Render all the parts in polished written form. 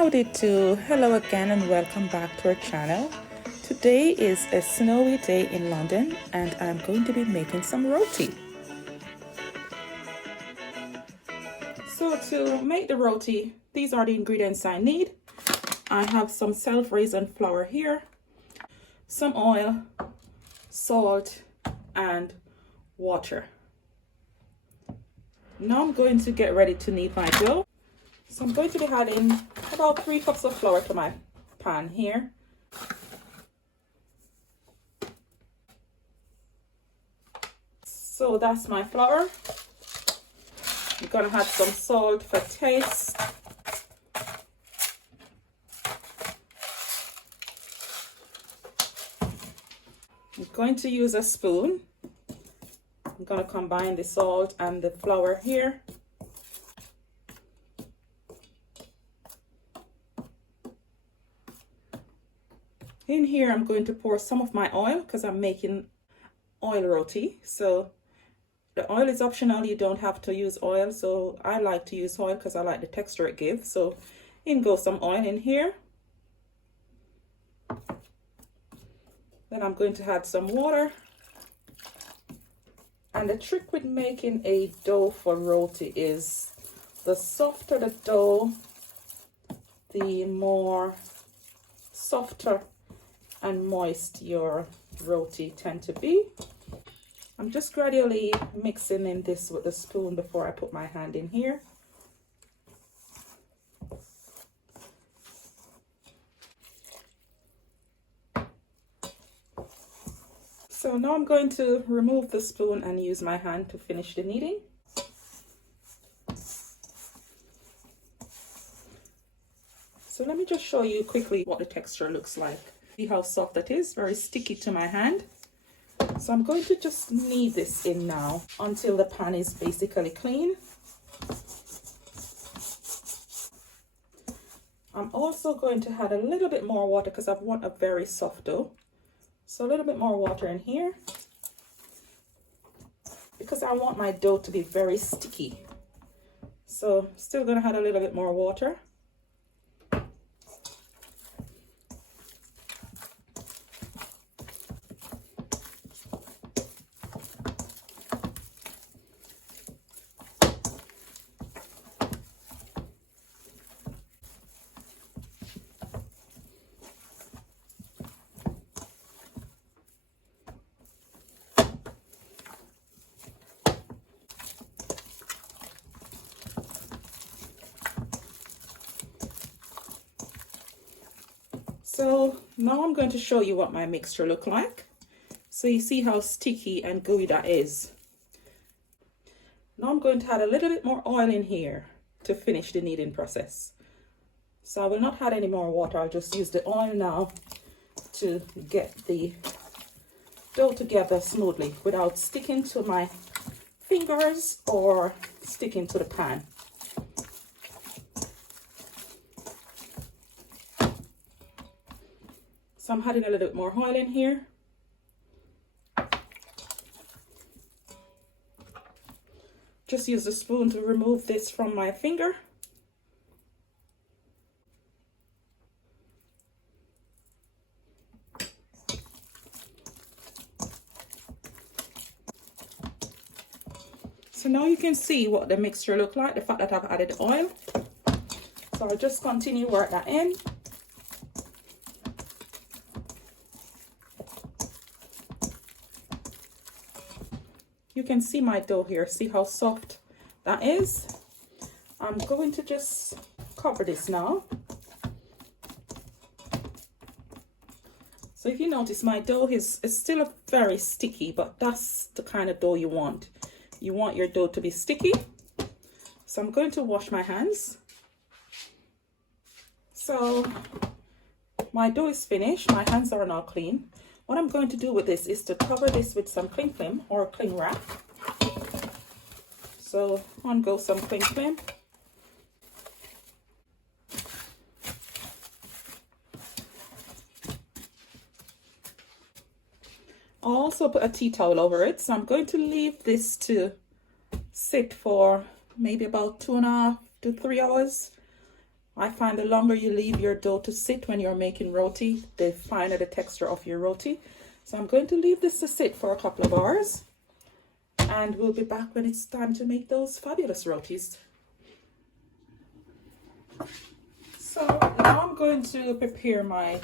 Howdy do, hello again and welcome back to our channel. Today is a snowy day in London and I'm going to be making some roti. So to make the roti, these are the ingredients I need. I have some self-raisin flour here, some oil, salt and water. Now I'm going to get ready to knead my dough. So I'm going to be adding about 3 cups of flour to my pan here. So that's my flour. I'm going to add some salt for taste. I'm going to use a spoon. I'm going to combine the salt and the flour here. In here, I'm going to pour some of my oil because I'm making oil roti. So the oil is optional. You don't have to use oil. So I like to use oil because I like the texture it gives. So in goes some oil in here. Then I'm going to add some water. And the trick with making a dough for roti is the softer the dough, the more softer and moist your roti tend to be. I'm just gradually mixing in this with the spoon before I put my hand in here. So now I'm going to remove the spoon and use my hand to finish the kneading. So let me just show you quickly what the texture looks like. See how soft that is, very sticky to my hand. So I'm going to just knead this in now until the pan is basically clean. I'm also going to add a little bit more water because I want a very soft dough. So a little bit more water in here because I want my dough to be very sticky. So still going to add a little bit more water. So now I'm going to show you what my mixture look like. So you see how sticky and gooey that is. Now I'm going to add a little bit more oil in here to finish the kneading process. So I will not add any more water. I'll just use the oil now to get the dough together smoothly without sticking to my fingers or sticking to the pan. So I'm adding a little bit more oil in here. Just use the spoon to remove this from my finger. So now you can see what the mixture look like, the fact that I've added oil. So I'll just continue work that in. You can see my dough here, see how soft that is. I'm going to just cover this now. So if you notice, my dough is still very sticky, but that's the kind of dough you want. You want your dough to be sticky. So I'm going to wash my hands. So my dough is finished, my hands are now clean. What I'm going to do with this is to cover this with some cling film or cling wrap. So on goes some cling film. I'll also put a tea towel over it. So I'm going to leave this to sit for maybe about 2.5 to 3 hours. I find the longer you leave your dough to sit when you're making roti, the finer the texture of your roti. So I'm going to leave this to sit for a couple of hours, and we'll be back when it's time to make those fabulous rotis. So now I'm going to prepare my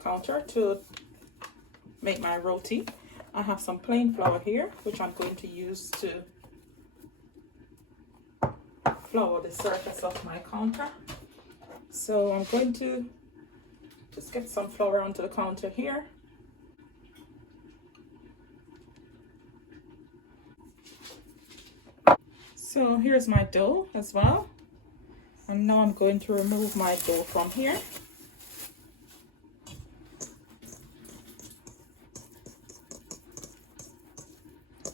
counter to make my roti. I have some plain flour here, which I'm going to use to flour the surface of my counter. So I'm going to just get some flour onto the counter here. So here's my dough as well. And now I'm going to remove my dough from here.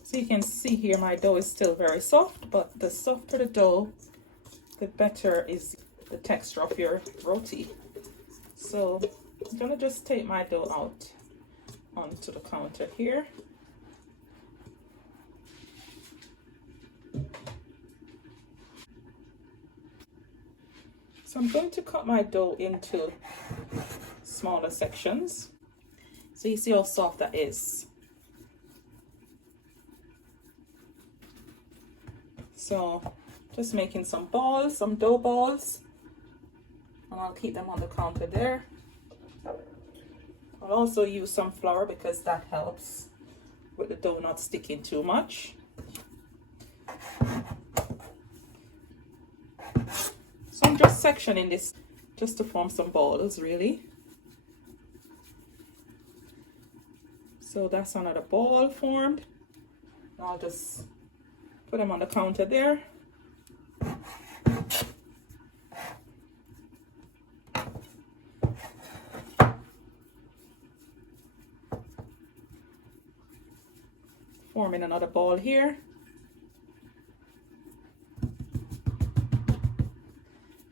So you can see here my dough is still very soft, but the softer the dough, the better is the texture of your roti. So I'm gonna just take my dough out onto the counter here. So I'm going to cut my dough into smaller sections. So you see how soft that is. So just making some balls, some dough balls, and I'll keep them on the counter there. I'll also use some flour because that helps with the dough not sticking too much. So I'm just sectioning this just to form some balls, really. So that's another ball formed. I'll just put them on the counter there. Forming another ball here.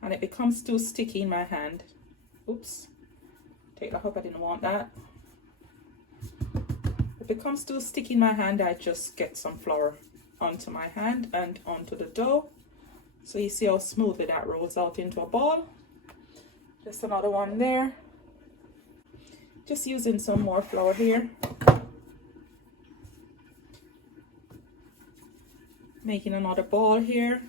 And it becomes too sticky in my hand. Oops. Take that up, I didn't want that. If it becomes too sticky in my hand, I just get some flour onto my hand and onto the dough. So you see how smoothly that rolls out into a ball. Just another one there. Just using some more flour here. Making another ball here.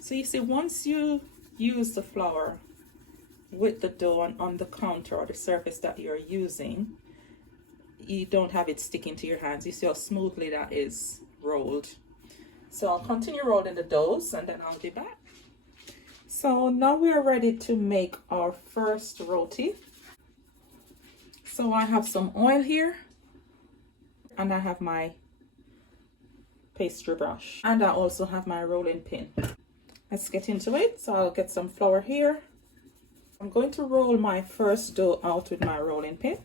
So you see, once you use the flour with the dough on the counter or the surface that you're using, you don't have it sticking to your hands. You see how smoothly that is rolled. So I'll continue rolling the doughs and then I'll be back. So now we are ready to make our first roti. So I have some oil here and I have my pastry brush and I also have my rolling pin. Let's get into it. So I'll get some flour here. I'm going to roll my first dough out with my rolling pin.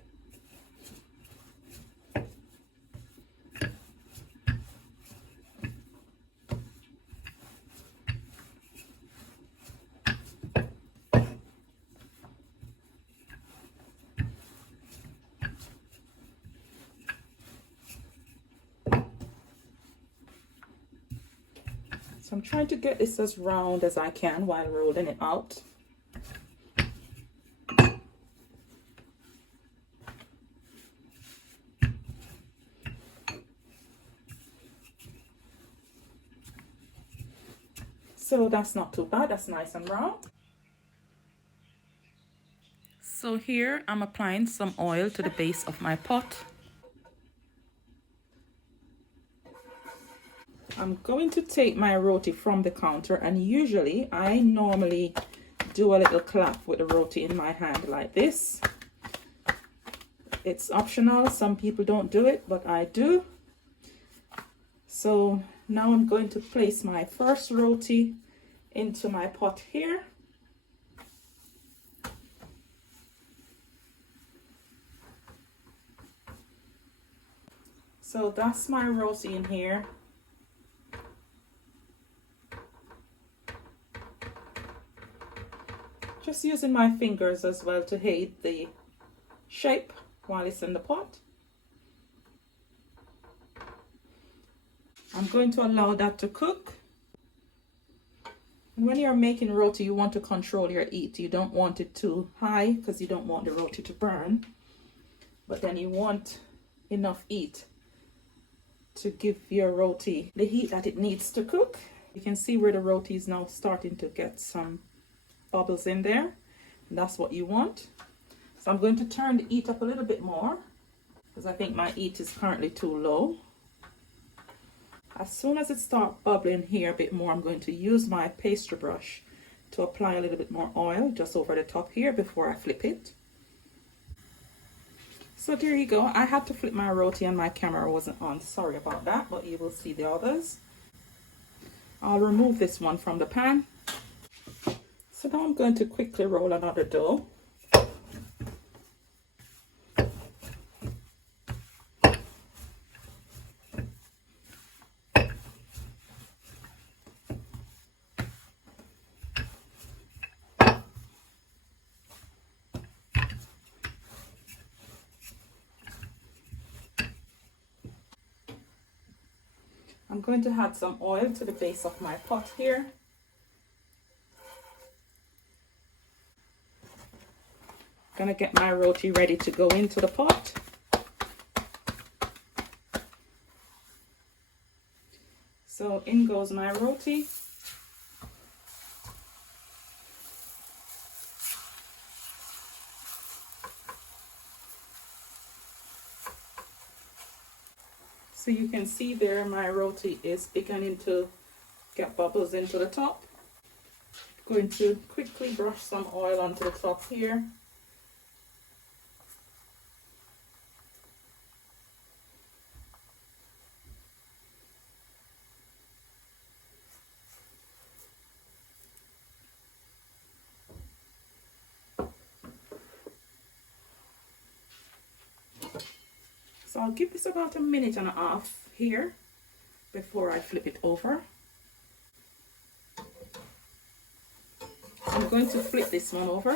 So I'm trying to get this as round as I can while rolling it out. So that's not too bad, that's nice and round. So here I'm applying some oil to the base of my pot. I'm going to take my roti from the counter, and usually I normally do a little clap with the roti in my hand like this. It's optional, some people don't do it, but I do. So now I'm going to place my first roti into my pot here. So that's my roti in here. Just using my fingers as well to aid the shape while it's in the pot. I'm going to allow that to cook. And when you're making roti, you want to control your heat. You don't want it too high because you don't want the roti to burn. But then you want enough heat to give your roti the heat that it needs to cook. You can see where the roti is now starting to get some bubbles in there. And that's what you want. So I'm going to turn the heat up a little bit more because I think my heat is currently too low. As soon as it starts bubbling here a bit more, I'm going to use my pastry brush to apply a little bit more oil just over the top here before I flip it. So there you go. I had to flip my roti and my camera wasn't on. Sorry about that, but you will see the others. I'll remove this one from the pan. So now I'm going to quickly roll another dough. I'm going to add some oil to the base of my pot here. Gonna get my roti ready to go into the pot. So in goes my roti. So you can see there my roti is beginning to get bubbles into the top. Going to quickly brush some oil onto the top here. So I'll give this about a minute and a half here before I flip it over. I'm going to flip this one over.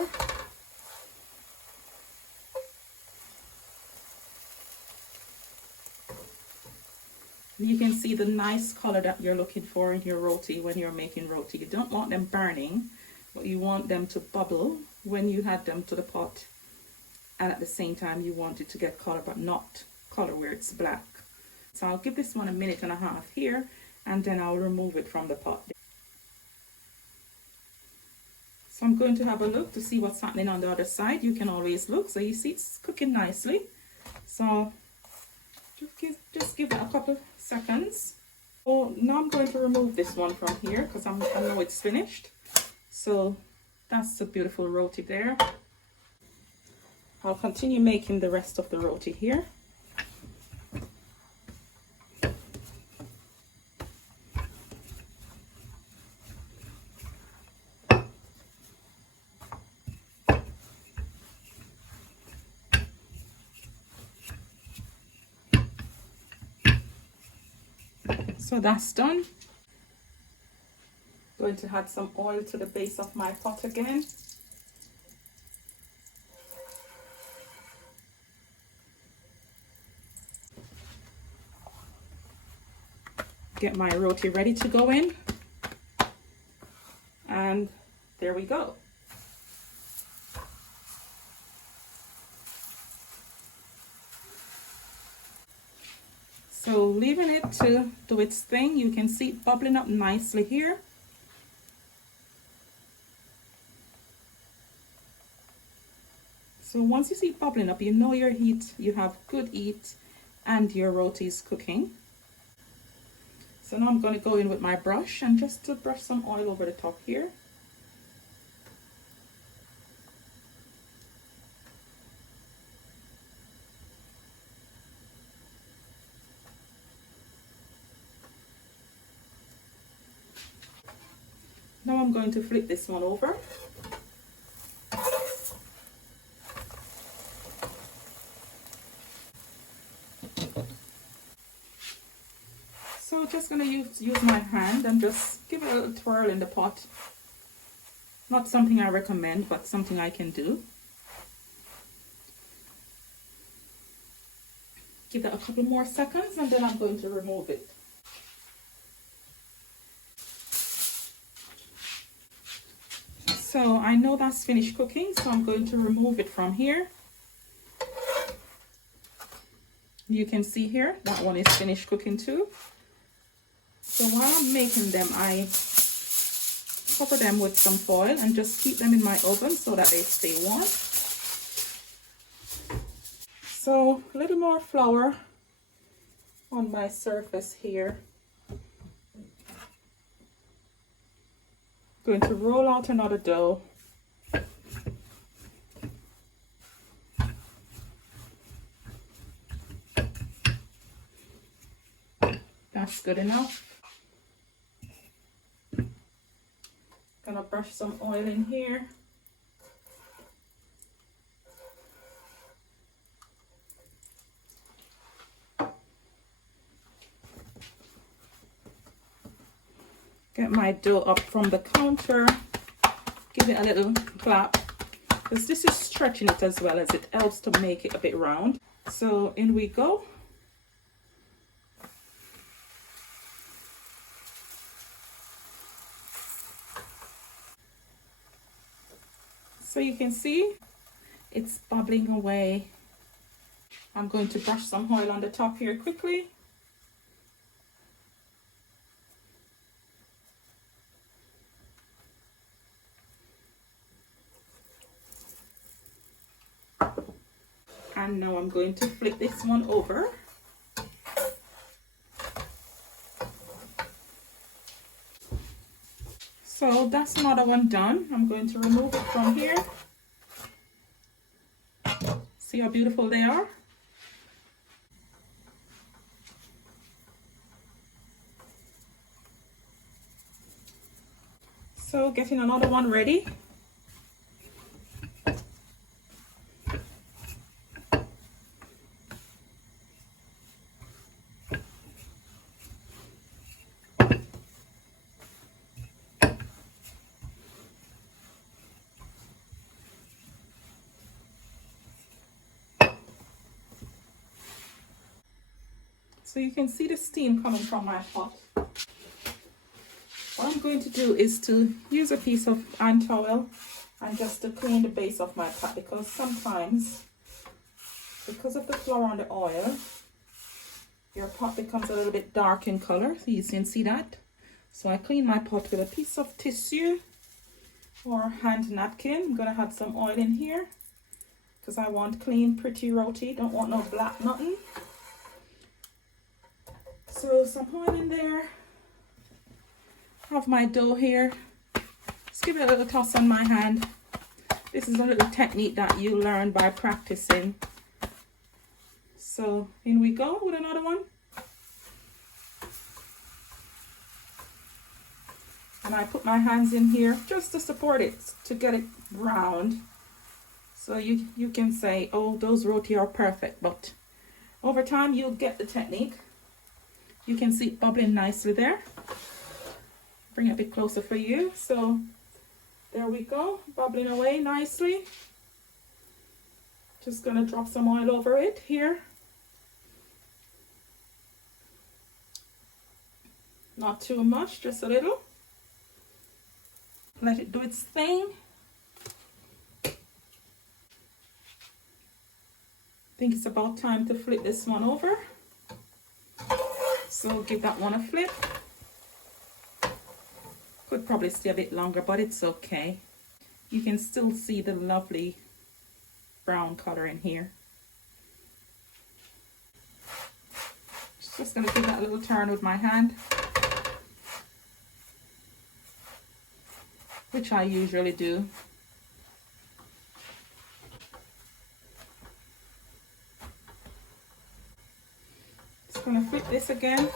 You can see the nice color that you're looking for in your roti when you're making roti. You don't want them burning, but you want them to bubble when you add them to the pot. And at the same time, you want it to get color, but not color where it's black. So I'll give this one a minute and a half here, and then I'll remove it from the pot. So I'm going to have a look to see what's happening on the other side. You can always look. So you see it's cooking nicely. So just give it a couple seconds. Oh, now I'm going to remove this one from here because I know it's finished. So that's a beautiful roti there. I'll continue making the rest of the roti here. So that's done. Going to add some oil to the base of my pot again. Get my roti ready to go in. And there we go. So leaving it to do its thing, you can see it bubbling up nicely here. So once you see it bubbling up, you know your heat, you have good heat, and your roti is cooking. So now I'm going to go in with my brush and just to brush some oil over the top here. Now I'm going to flip this one over. So just going to use my hand and just give it a little twirl in the pot. Not something I recommend, but something I can do. Give that a couple more seconds and then I'm going to remove it. So I know that's finished cooking, so I'm going to remove it from here. You can see here, that one is finished cooking too. So while I'm making them, I cover them with some foil and just keep them in my oven so that they stay warm. So a little more flour on my surface here. Going to roll out another dough. That's good enough. Gonna brush some oil in here. Get my dough up from the counter. Give it a little clap, because this is stretching it as well as it helps to make it a bit round. So in we go. So you can see it's bubbling away. I'm going to brush some oil on the top here quickly. And now I'm going to flip this one over. So that's another one done. I'm going to remove it from here. See how beautiful they are? So getting another one ready. So you can see the steam coming from my pot. What I'm going to do is to use a piece of hand towel and just to clean the base of my pot, because sometimes, because of the flour and the oil, your pot becomes a little bit dark in color. So you can see that. So I clean my pot with a piece of tissue or hand napkin. I'm gonna add some oil in here because I want clean, pretty roti. Don't want no black nothing. So some oil in there. Have my dough here. Just give it a little toss on my hand. This is a little technique that you learn by practicing. So in we go with another one. And I put my hands in here just to support it, to get it round. So you can say, oh, those roti are perfect, but over time you'll get the technique. You can see it bubbling nicely there. Bring it a bit closer for you. So there we go, bubbling away nicely. Just gonna drop some oil over it here. Not too much, just a little. Let it do its thing. I think it's about time to flip this one over. So give that one a flip. Could probably stay a bit longer, but it's okay. You can still see the lovely brown color in here. Just gonna give that a little turn with my hand, which I usually do. Just gonna flip this again.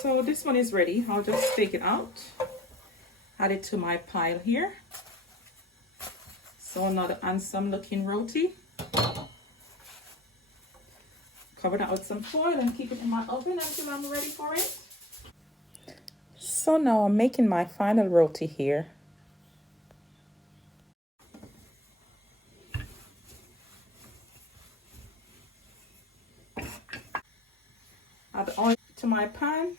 So this one is ready. I'll just take it out, add it to my pile here. So another handsome looking roti. Cover that with some foil and keep it in my oven until I'm ready for it. So now I'm making my final roti here. Add the oil to my pan.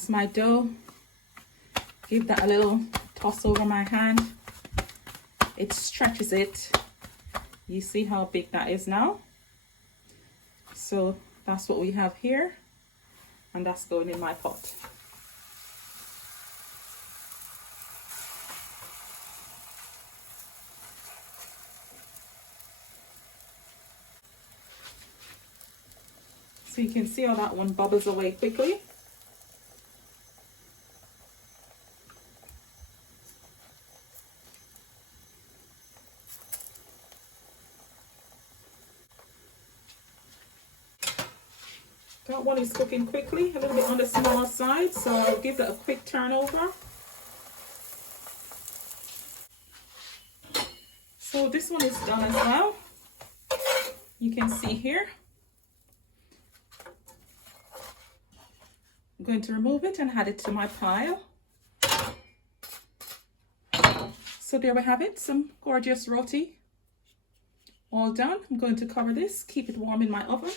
that's my dough. Give that a little toss over my hand. It stretches it. You see how big that is now? So that's what we have here, and that's going in my pot. So you can see how that one bubbles away quickly. That one is cooking quickly, a little bit on the small side, so I'll give that a quick turnover. So this one is done as well. You can see here. I'm going to remove it and add it to my pile. So there we have it, some gorgeous roti. All done. I'm going to cover this, keep it warm in my oven.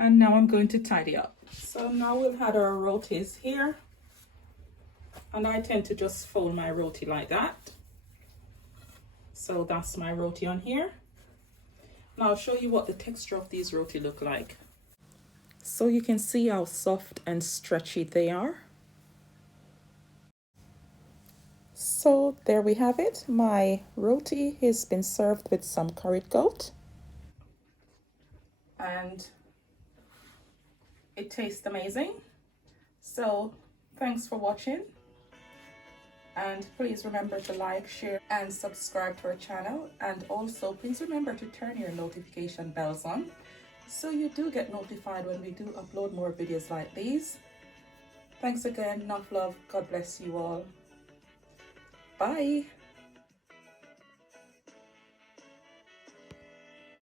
And now I'm going to tidy up. So now we'll add our rotis here. And I tend to just fold my roti like that. So that's my roti on here. Now I'll show you what the texture of these roti look like. So you can see how soft and stretchy they are. So there we have it. My roti has been served with some curried goat. And it tastes amazing. So thanks for watching, and please remember to like, share and subscribe to our channel, and also please remember to turn your notification bells on so you do get notified when we do upload more videos like these. Thanks again. Nuff love. God bless you all. Bye.